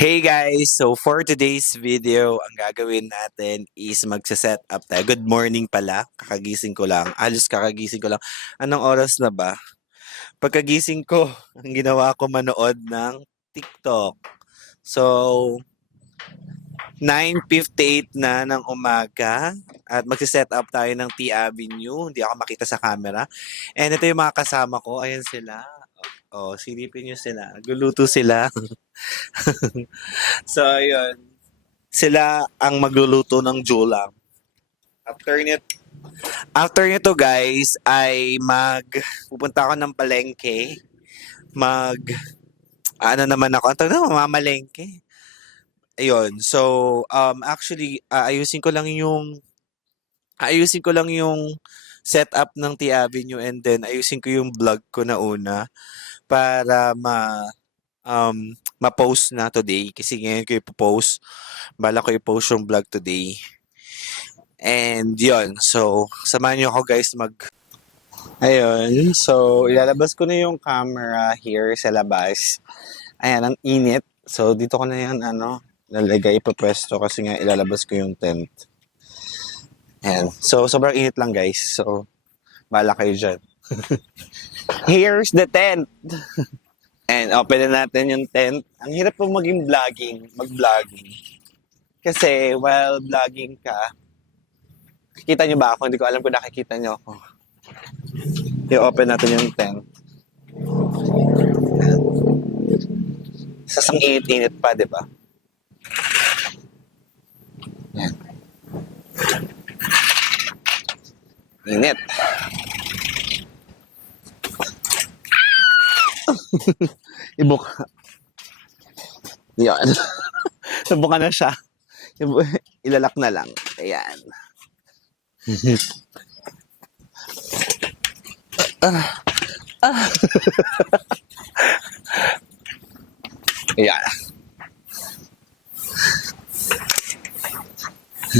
Hey guys! So for today's video, ang gagawin natin is magse-set up tayo. Good morning pala, kakagising ko lang. Halos kakagising ko lang. Anong oras na ba? Pagkagising ko, ang ginawa ko manood ng TikTok. So, 9:58 na ng umaga at magse-set up tayo ng T Avenue. Hindi ako makita sa camera. And ito yung mga kasama ko. Ayan sila. Oh, silipin nyo sila. Nagluluto sila. So, ayun. Sila ang magluluto ng julang. After nito, after nito guys, ay pupunta ako ng palengke. Mag, ano naman ako, ang tawag na, mamamalengke. Ayun, so, actually, ayusin ko lang yung setup ng T Avenue and then ayusin ko yung vlog ko na una para ma-post na today kasi ngayon ko ipopost. Bala ko i-post yung vlog today. And yun, so samahan niyo ako guys Ayun, so ilalabas ko na yung camera here sa labas. Ayan, ang init. So dito ko na yan, lalagay, ipapwesto kasi nga ilalabas ko yung tent. Ayan, so sobrang init lang guys. So, bahala kayo dyan. Here's the tent. And open na natin yung tent. Ang hirap po mag-vlogging. Kasi while vlogging ka, kita nyo ba ako? Hindi ko alam kung nakikita nyo ako. I-open natin yung tent. Sasang init-init pa, di ba? Yan. Init. Ibuka. Yan. Ibuka na siya. Ilalak na lang. Ayan. Ayan.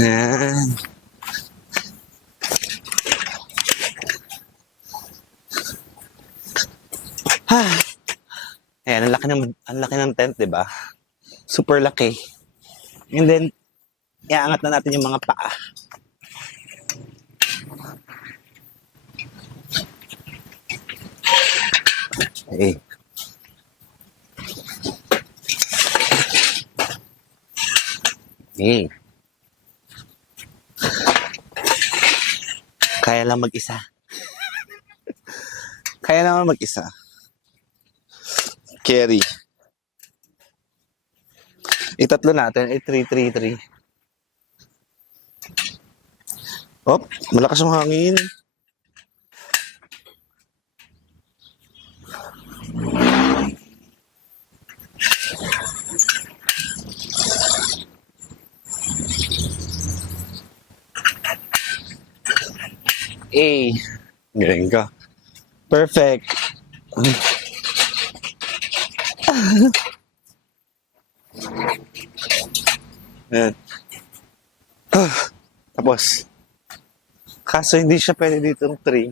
Ayan. Ayan, ang laki ng tent, 'di ba? Super laki. And then iaangat na natin yung mga paa. Okay. Okay. Kaya lang mag-isa. Kaya naman mag-isa. Carry. Itatlo natin. 3-3-3. Oh, malakas ang hangin. Galing ka. Perfect. Ayan. Tapos, kaso hindi siya pwede dito ng 3.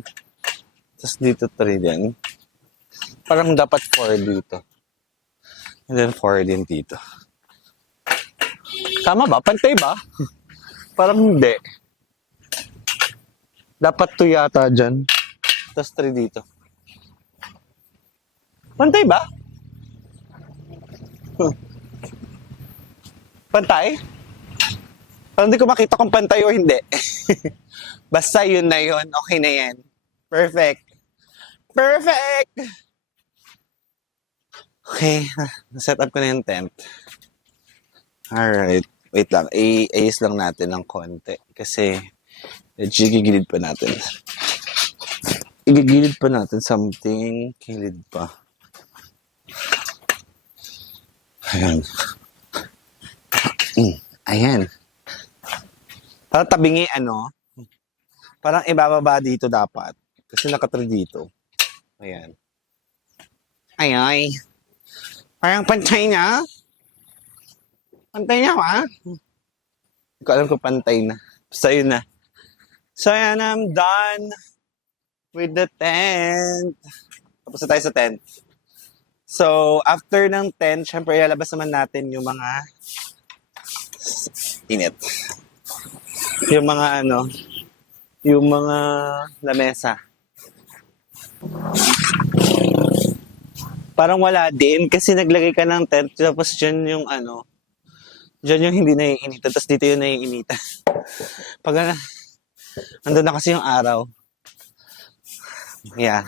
Tapos dito 3 din. Parang dapat 4 dito. And then 4 din dito. Tama ba? Pantay ba? Parang hindi. Dapat 2 yata dyan. Tapos 3 dito. Pantay ba? Pantay? Parang hindi ko makita kung pantay o hindi. Basta yun na yun. Okay na yan. Perfect. Perfect! Okay. Set up ko na yung tent. Alright. Wait lang. I-ayos lang natin ng konti. Kasi medyo gigilid pa natin. Igigilid pa natin something. Kilid pa. Ayan. Ayan. Parang tabingi, Parang ibababa dito dapat. Kasi nakatry dito. Ayan. Ay. Parang pantay na. Pantay na ba? Hindi ko alam kung pantay na. Basta yun na. So, ayan, I'm done with the tent. Tapos na tayo sa tent. So, after ng 10, syempre ilalabas naman natin yung mga init. Yung mga yung mga lamesa. Parang wala din kasi naglagay ka ng tent tapos dyan yung dyan yung hindi naiinitan tapos dito yung naiinitan. Pag andun na kasi yung araw. Yeah.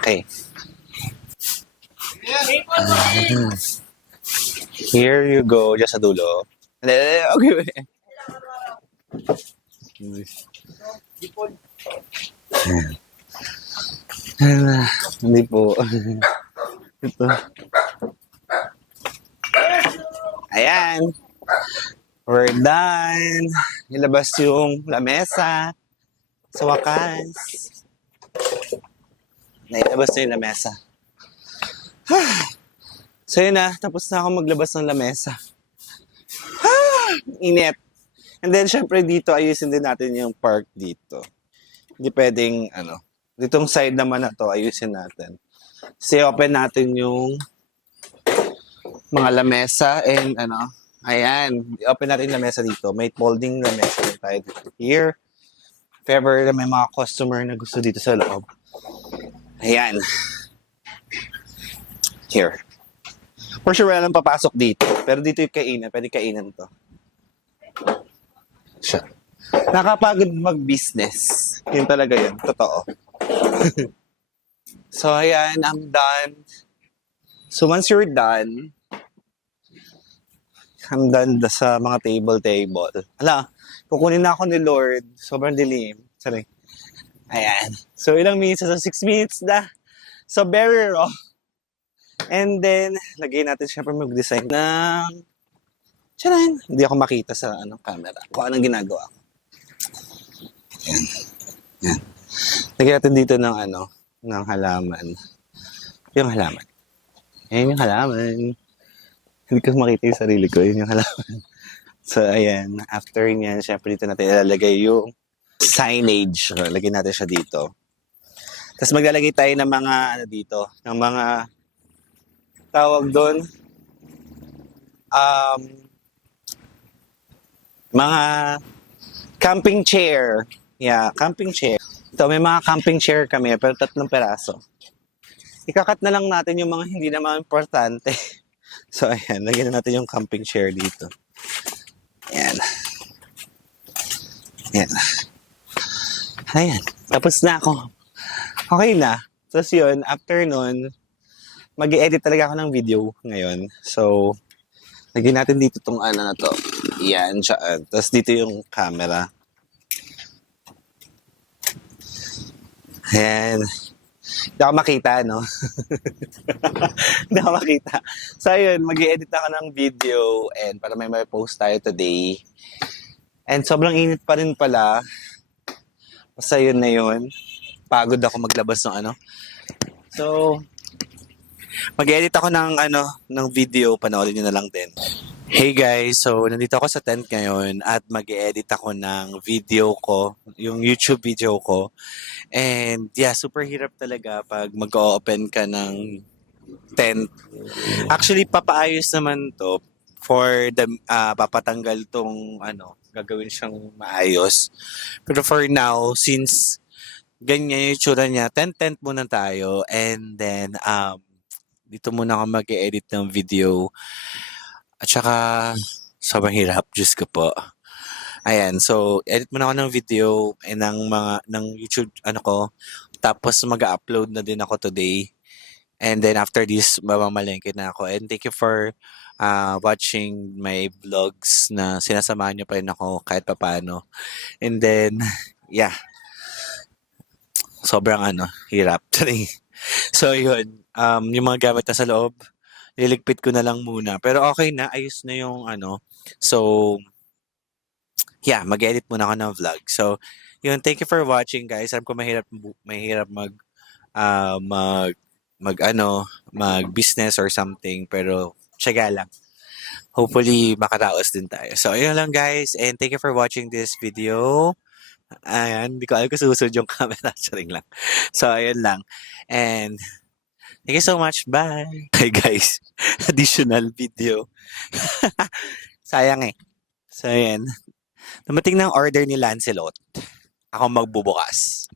Okay. Here you go. Just sa dulo. Okay. Hindi po. Ito. Ayan. We're done. Nilabas yung lamesa. Sa wakas. Nailabas na yung lamesa. So yun na. Tapos na ako maglabas ng lamesa. Init. And then, syempre dito, ayusin din natin yung park dito. Hindi pwedeng, ditong side naman na to, ayusin natin. Kasi open natin yung mga lamesa and ayan, open natin yung lamesa dito. May folding lamesa din tayo dito. Here, if ever may mga customer na gusto dito sa loob. Ayan. Here. For sure, wala nang papasok dito. Pero dito yung kainan. Pwede kainan to. Siya. Nakapagod mag-business. Yun talaga yun. Totoo. So, ayan. I'm done. So, once you're done, I'm done sa mga table. Ala, kukunin na ako ni Lord. Sobrang dilim. Sorry. Ayan. So, ilang minutes? So, 6 minutes na. So, very raw. And then, lagay natin syempre mag-design ng Charan! Hindi ako makita sa camera. Kung anong ginagawa ko. Yan. Yan. Lagyan natin dito ng ng halaman. Yung halaman. Ayan yung halaman. Hindi ko makita yung sarili ko. Yun yung halaman. So, ayan. After nyan, syempre dito natin ilalagay yung signage. So, lagyan natin siya dito. Tapos maglalagay tayo ng mga dito. Ng mga tawag doon. Mga camping chair. Yeah, camping chair. Ito, may mga camping chair kami, pero 3 peraso. Ikakat na lang natin yung mga hindi naman importante. So, ayan, lagyan na natin yung camping chair dito. Ayan. Ayan. Ayan. Tapos na ako. Okay na. Tapos yun, after nun, mag-i-edit talaga ako ng video ngayon. So, lagyan natin dito tong na to. Yan, siya. Tapos dito yung camera. Ayan. Hindi ako makita, no? Hindi ako makita. So, ayun, mag-i-edit ako ng video and para may post tayo today. And sobrang init pa rin pala. Basta yun na yun. Pagod ako maglabas ng So, mag-edit ako ng ng video, panoorin niyo na lang din. Hey guys, so nandito ako sa tent ngayon at mag-edit ako ng video ko, yung YouTube video ko. And yeah, super hirap talaga pag mag-open ka ng tent. Actually, papaayos naman to for the papatanggal tong gagawin siyang maayos. Pero for now, since ganyan yung itsura niya, tent muna tayo and then dito muna ako mag-edit ng video. At saka, sobrang hirap. Diyos ko po. Ayan. So, edit muna ako ng video ng YouTube, ko. Tapos, mag-upload na din ako today. And then, after this, mamamalengke na ako. And thank you for watching my vlogs na sinasamahan niyo pa rin ako kahit papaano. And then, yeah. Sobrang hirap. So, yun. Yung mga gamit na sa loob, liligpit ko na lang muna. Pero okay na, ayos na yung So, yeah, mag-edit muna ako ng vlog. So, yun, thank you for watching, guys. Alam ko mahirap mag mag-business or something, pero tiyaga lang. Hopefully, makaraos din tayo. So, ayun lang, guys. And thank you for watching this video. Ayan, hindi ko alam kung susunod yung camera. Charing lang. So, ayun lang. And, thank you so much. Bye. Hi guys. Additional video. Sayang eh. So, ayan. Dumating ng order ni Lancelot. Ako magbubukas.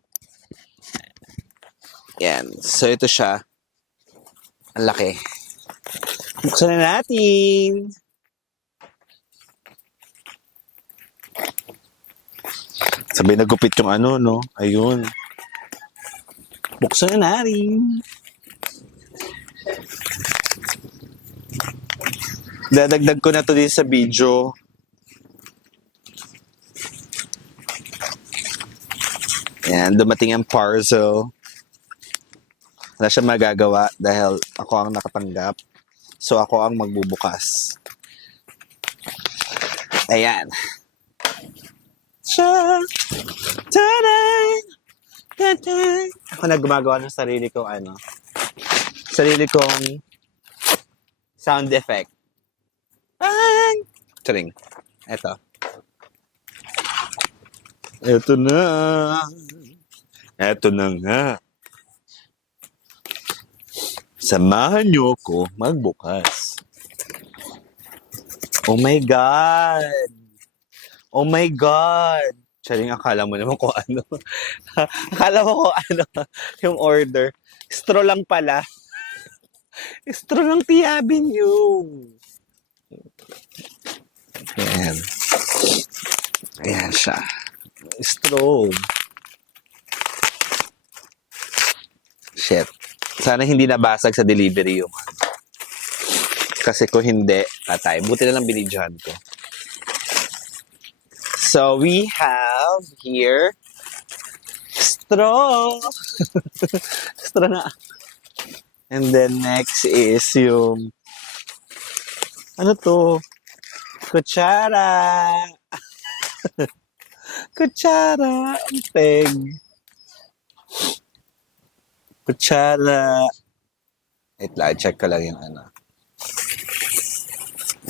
Yan. So, ito siya. Ang laki. Buksan na natin. Sabay nagupit yung ano, no? Ayun. Buksan na natin. Dadagdag ko na to din sa video. Yan, dumating ang parcel. Wala siya magagawa dahil ako ang nakatanggap. So, ako ang magbubukas. Ayan. Ta-da! Ta-da! Ako na gumagawa ng sarili kong sarili kong sound effect. Bang! Turing. Eto. Eto na. Eto na nga. Samahan niyo ko magbukas. Oh my God! Oh my God! Charing, akala mo naman kung ano. Akala mo kung ano yung order. Straw lang pala. Straw ng Tia Avenue. Ayan. Ayan siya. Straw. Shit. Sana hindi nabasag sa delivery yung kasi kung hindi, patay. Buti na lang binidyohan ko. So, we have here straw. Straw na. And then next is yung ano to? Kutsara. Kutsara. Ang peg. Kutsara. Wait lang, check ko lang yung ano.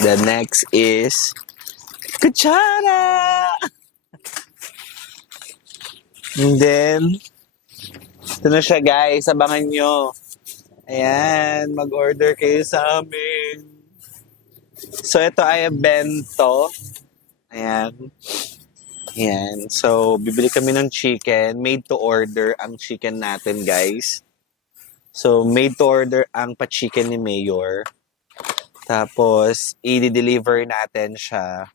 The next is kutsara. And then, ito na siya guys, abangan nyo. Ayan, mag-order kayo sa amin. So, ito ay bento. Ayan. Ayan. So, bibili kami ng chicken. Made to order ang chicken natin, guys. So, made to order ang pa-chicken ni Mayor. Tapos, i-deliver natin siya.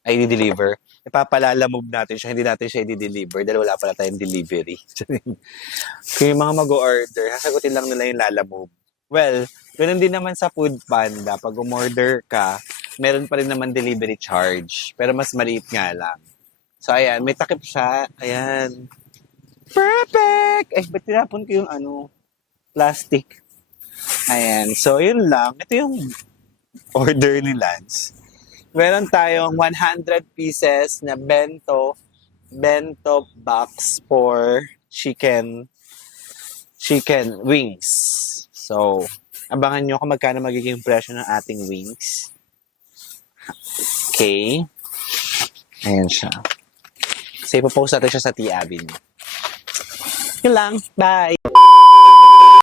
Ay, i-deliver. Ipapalalamove natin siya. Hindi natin siya i-deliver dahil wala pala tayong delivery. Kung yung mga mag-order, sasagutin lang nila yung lalamove. Well, ganun din naman sa Food Panda. Pag umorder ka, meron pa rin naman delivery charge. Pero mas maliit nga lang. So, ayan. May takip siya. Ayan. Perfect! Eh, ba't tinapon ko yung plastic? Ayan. So, yun lang. Ito yung order ni Lance. Meron tayong 100 pieces na bento box for chicken wings. So, abangan nyo kung magkano magiging presyo ng ating wings. Okay. Ayan siya. So, ipopost natin siya sa Tia Avenue. Yun lang. Bye!